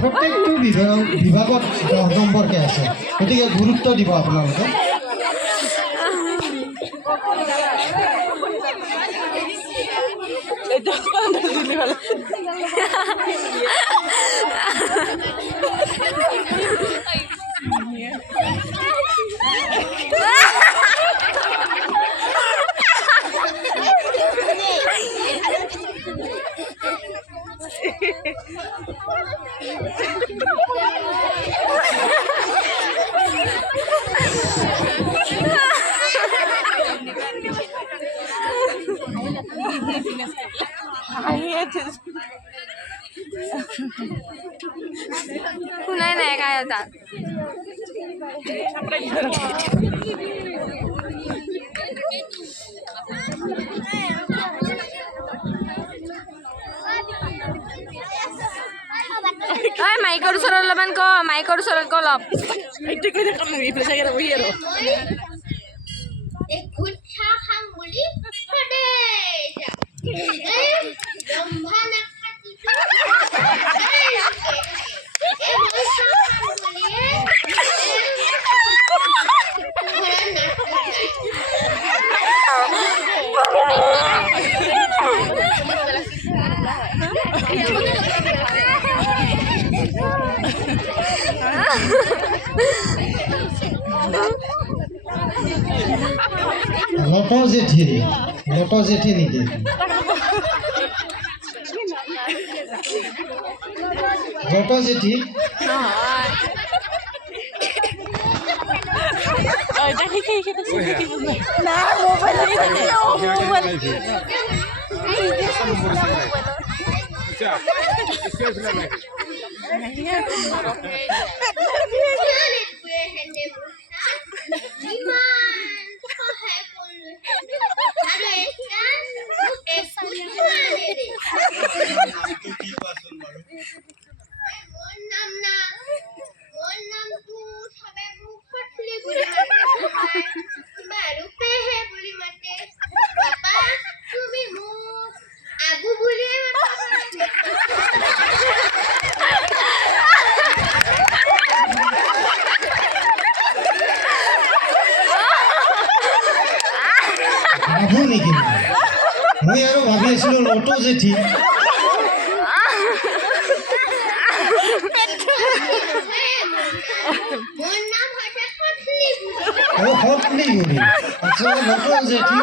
প্ৰত্যেকটো বিভাগত 10 নম্বৰকে আছে, গতিকে গুৰুত্ব দিব আপোনালোকে। শুনাই নাই কাই এটা মাইকৰ ওচৰত অলপমান ক, মাইকৰ ওচৰত ক অলপ। লট জেঠি নেকি? লট জেঠি বাবু নেকি? মই আৰু ভাবি আছিলোঁ লট জেঠি। হটলি বুঢ়ী আচলতে লট জেঠি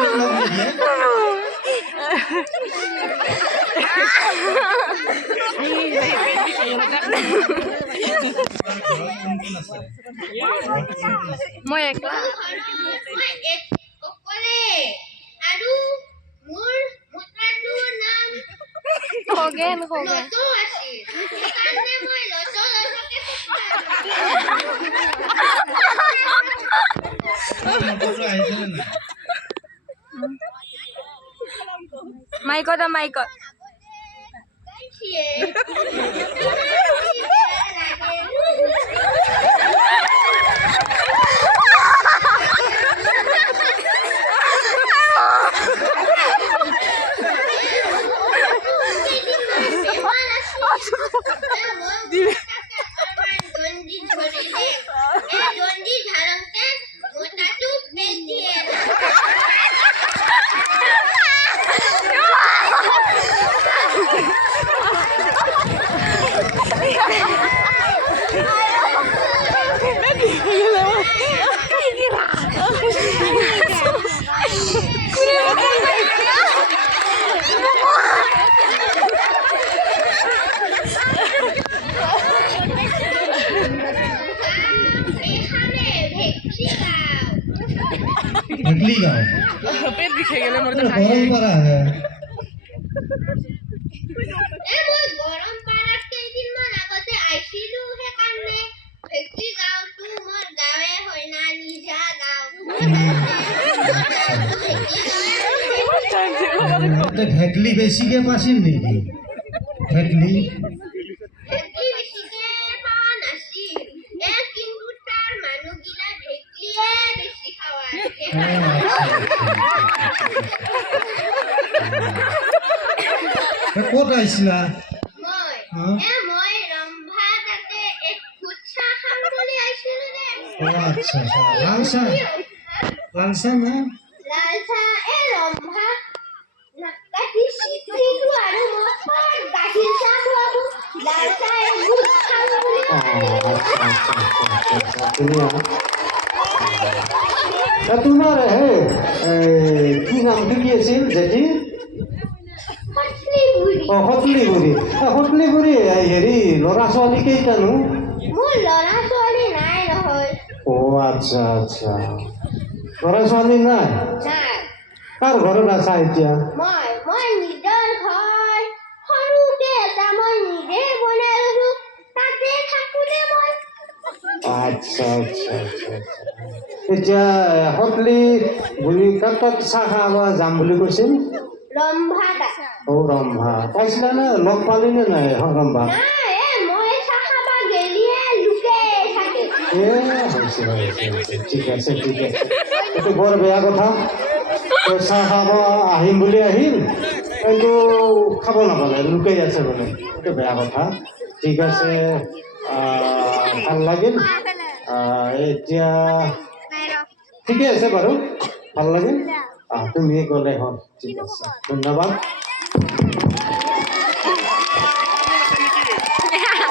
মই একলা খগেন মাইকত মাইকত भटली गाँव पेट दिखे गेले मोर गरम पारा है গৰম পাৰাত কেইদিনমান আগতে আইছিলো সেইকাৰণে ভেকলি গাঁওটো মোৰ গাঁৱে হয় না নিজা গাঁও ভেকলি বেছিকে পাইছিল নেকি? ভেকলি বেছিকে পোৱা নাছিল কিন্তু তাৰ মানুহগিলা ভেকলিয়ে বেছি খাৱা ক'ত আহিছিলা? মই ৰম্ভা আচ্ছা আচ্ছা লাল চাহ না লাল চাহ এই ৰম্ভা নাকাটি চিটিটো আৰু মই গাখীৰ চাহ খোৱাবো লাল চাহ এগুট খাম বুলি তোমাৰ কি নামটো কি আছিল জেঠি সতলিগুৰি সতলিগুৰি হেৰি ল'ৰা ছোৱালী কেইটানো মোৰ ল'ৰা ছোৱালী নাই নহয় আচ্ছা আচ্ছা ল'ৰা ছোৱালী নাই নাই কাৰ ঘৰত আছা এতিয়া মই নিজৰ ঘৰ সৰুকে এটা মই নিজে বনাই লৈছো তাতে থাকো দে মই আচ্ছা আচ্ছা আচ্ছা এতিয়া সতলি বুলি তাত চাহ খাব যাম বুলি কৈছিল ৰম্ভা দা ৰম্ভা পাইছিলানে লগ পালি নে নাই ৰম্ভা নাই মই চাহ খাবা গেলিয়ে লুকে থাকে হৈছে ঠিক আছে এইটো বৰ বেয়া কথা তই চাহ খাব আহিম বুলি আহিল কিন্তু খাব নাপালে লুকাই আছে বোলে এইটো বেয়া কথা ঠিক আছে ভাল লাগিল এতিয়া ঠিকে আছে বাৰু ভাল লাগিল তুমি গ'লে হ'ল ঠিক আছে ধন্যবাদ